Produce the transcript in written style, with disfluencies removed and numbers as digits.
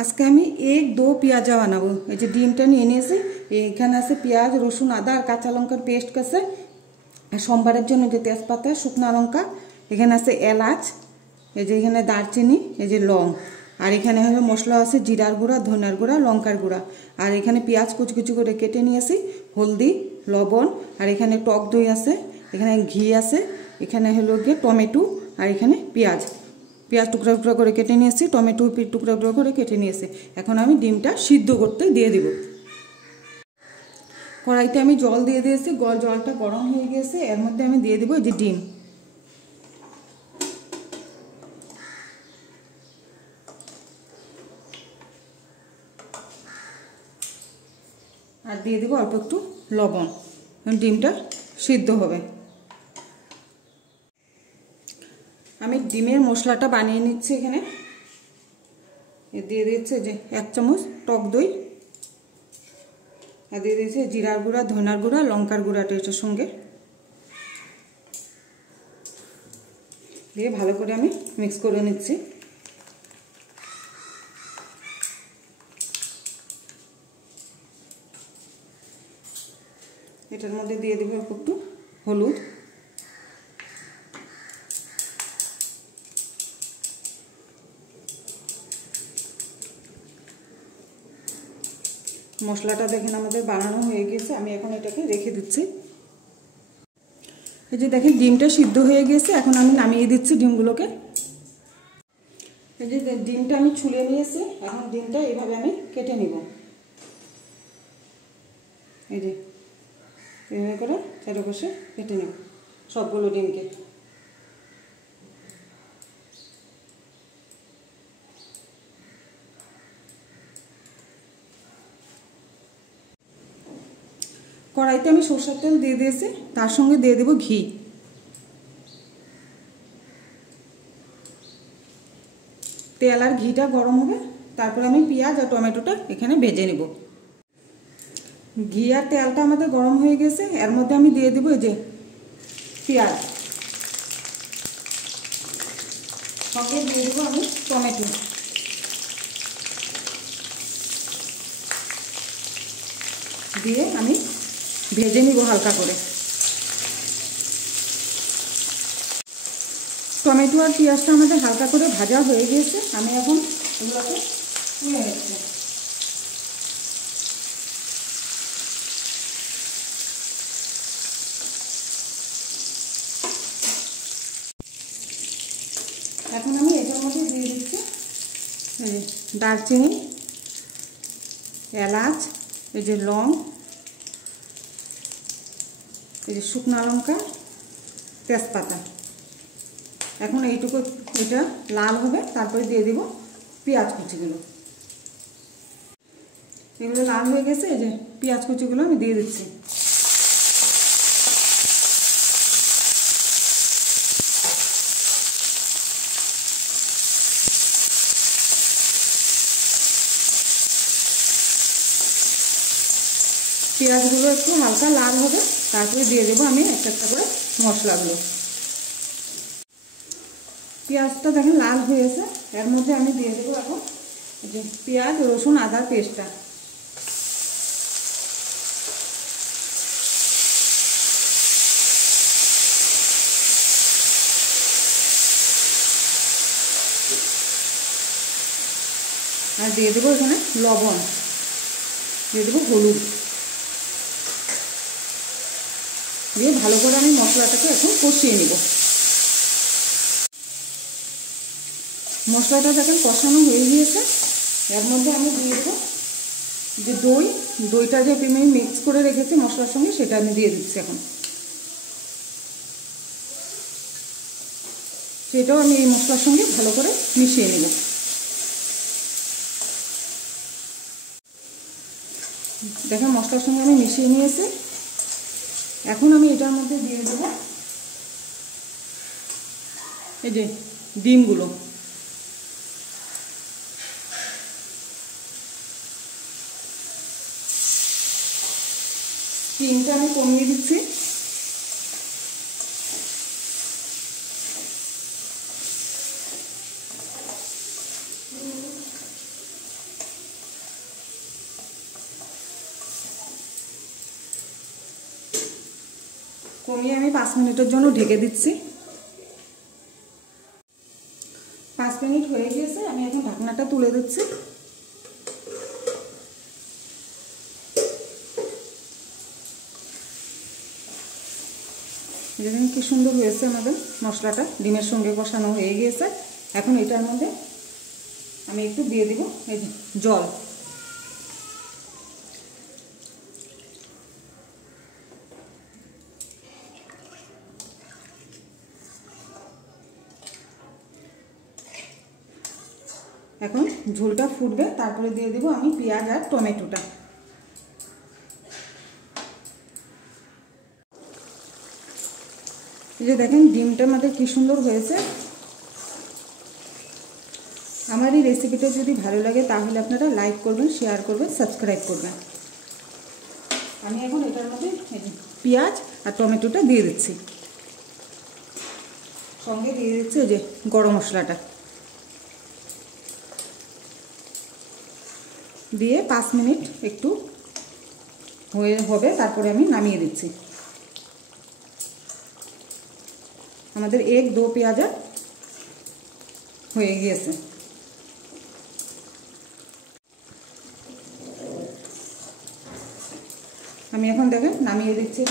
আজকে আমি এক দো পেঁয়াজা বানাবো। এই যে ডিমটা নিয়ে নিয়েছি, এখানে আছে পেঁয়াজ, রসুন, আদা আর কাঁচা লঙ্কার পেস্ট আছে। আর সোমবারের জন্য যে তেজপাতা, শুকনো লঙ্কা, এখানে আছে এলাচ, এই যে এখানে দারচিনি, এই যে লং, আর এখানে হলো মশলা আছে জিরার গুঁড়া, ধনিয়ার গুঁড়া, লঙ্কার গুঁড়া। আর এখানে পেঁয়াজ কুচি কুচি করে কেটে নিয়েছি, হলদি, লবণ, আর এখানে টক দই আছে, এখানে ঘি আছে, এখানে হলো গিয়ে টমেটো, আর এখানে পেঁয়াজ টুকরা টুকরা করে কেটে নিয়েছি, টমেটো টুকরা টুকরা করে কেটে নিয়েছি। এখন আমি ডিমটা সিদ্ধ করতে দিয়ে দিব। কড়াইতে আমি জল দিয়ে দিয়েছি, জলটা গরম হয়ে গেছে, এর মধ্যে আমি দিয়ে দিব এই যে ডিম। আর দিয়ে দিব অল্প একটু লবণ, ডিমটা সিদ্ধ হবে। আমি ডিমের মশলাটা বানিয়ে নিচ্ছি। এখানে দিয়ে দিচ্ছে যে 1 চামচ টক দই, আর দিয়ে দিয়েছে জিরার গুঁড়া, ধনিয়ার গুঁড়া, লঙ্কার গুঁড়া টেস্টের সঙ্গে দিয়ে ভালো করে আমি মিক্স করে নিচ্ছি। এটার মধ্যে দিয়ে দেবো একটু হলুদ, মশলাটা দেখেন আমাদের বানানো হয়ে গেছে। আমি এখন এটাকে রেখে দিচ্ছি। এই যে দেখেন ডিমটা সিদ্ধ হয়ে গেছে, এখন আমি নামিয়ে দিচ্ছি ডিমগুলোকে। এই যে ডিমটা আমি ছুলে নিয়েছি, এখন ডিমটা এইভাবে আমি কেটে নিব। এই যে এইভাবে করে চারপাশে কেটে নেব সবগুলো ডিমকে। কড়াইতে আমি সরষের তেল দিয়ে দিয়েছি, তার সঙ্গে দিয়ে দেব ঘি। তেল আর ঘিটা গরম হবে, তারপর আমি পেঁয়াজ আর টমেটোটা এখানে ভেজে নেব। ঘি আর তেলটা আমাদের গরম হয়ে গেছে, এর মধ্যে আমি দিয়ে দেব এই যে পেঁয়াজ, সঙ্গে দিয়ে দেবো আমি টমেটো, দিয়ে আমি ভেজে নিব হালকা করে। টমেটো আর পেঁয়াজটা আমাদের হালকা করে ভাজা হয়ে গেছে, আমি এখন এগুলোকে তুলে নিচ্ছি। এখন আমি এটার মধ্যে দিয়ে দিচ্ছি দারচিনি, এলাচ, এই যে লং, এই যে শুকনো লঙ্কা, তেজপাতা। এখন এইটুকু এটা লাল হবে, তারপরে দিয়ে দিব পেঁয়াজ কুচিগুলো। এগুলো লাল হয়ে গেছে, এই যে পেঁয়াজ কুচিগুলো আমি দিয়ে দিচ্ছি। পেঁয়াজগুলো একটু হালকা লাল হবে, তারপরে দিয়ে দেবো আমি একটা একটা করে মশলাগুলো। পেঁয়াজটা দেখেন লাল হয়েছে, এর মধ্যে আমি দিয়ে দেবো এখন যে পেঁয়াজ, রসুন, আদার পেস্টটা। আর দিয়ে দেবো এখানে লবণ, দিয়ে দেবো হলুদ, দিয়ে ভালো করে আমি মশলাটাকে এখন কষিয়ে নেব। মশলাটা দেখেন কষানো হয়ে গিয়েছে, এর মধ্যে আমি দিয়ে দেবো যে দইটা যে আমি মিক্স করে রেখেছি মশলার সঙ্গে, সেটা আমি দিয়ে দিচ্ছি এখন। সেটাও আমি এই মশলার সঙ্গে ভালো করে মিশিয়ে নেব। দেখেন মশলার সঙ্গে আমি মিশিয়ে নিয়েছি। এখন আমি এটার মধ্যে দিয়ে দেবো এই যে ডিমগুলো। ডিমটা আমি কমিয়ে দিচ্ছি। কমিয়ে আমি 5 মিনিটের জন্য ঢেকে দিচ্ছি। 5 মিনিট হয়ে গিয়েছে, আমি এখন ঢাকনাটা তুলে দিচ্ছি। দেখুন কি সুন্দর হয়েছে আমাদের মশলাটা, ডিমের সঙ্গে কষানো হয়ে গিয়েছে। এখন এটার মধ্যে আমি একটু দিয়ে দিব এই জল। এখন ঝোলটা ফুটবে, তারপরে দিয়ে দেব আমি পেঁয়াজ আর টমেটোটা। এই যে দেখেন ডিমটা আমাদের কি সুন্দর হয়েছে। আমার এই রেসিপিটা যদি ভালো লাগে তাহলে আপনারা লাইক করবেন, শেয়ার করবেন, সাবস্ক্রাইব করবেন। আমি এখন এটার মধ্যে পেঁয়াজ আর টমেটোটা দিয়ে দিচ্ছি, সঙ্গে দিয়ে দিচ্ছি ওই যে গরম মশলাটা দিয়ে 5 মিনিট একটু হবে, তারপরে আমি নামিয়ে দিচ্ছি। আমাদের 1-2 পেঁয়াজা হয়ে গিয়েছে। আমি এখন দেখেন নামিয়ে দিচ্ছি।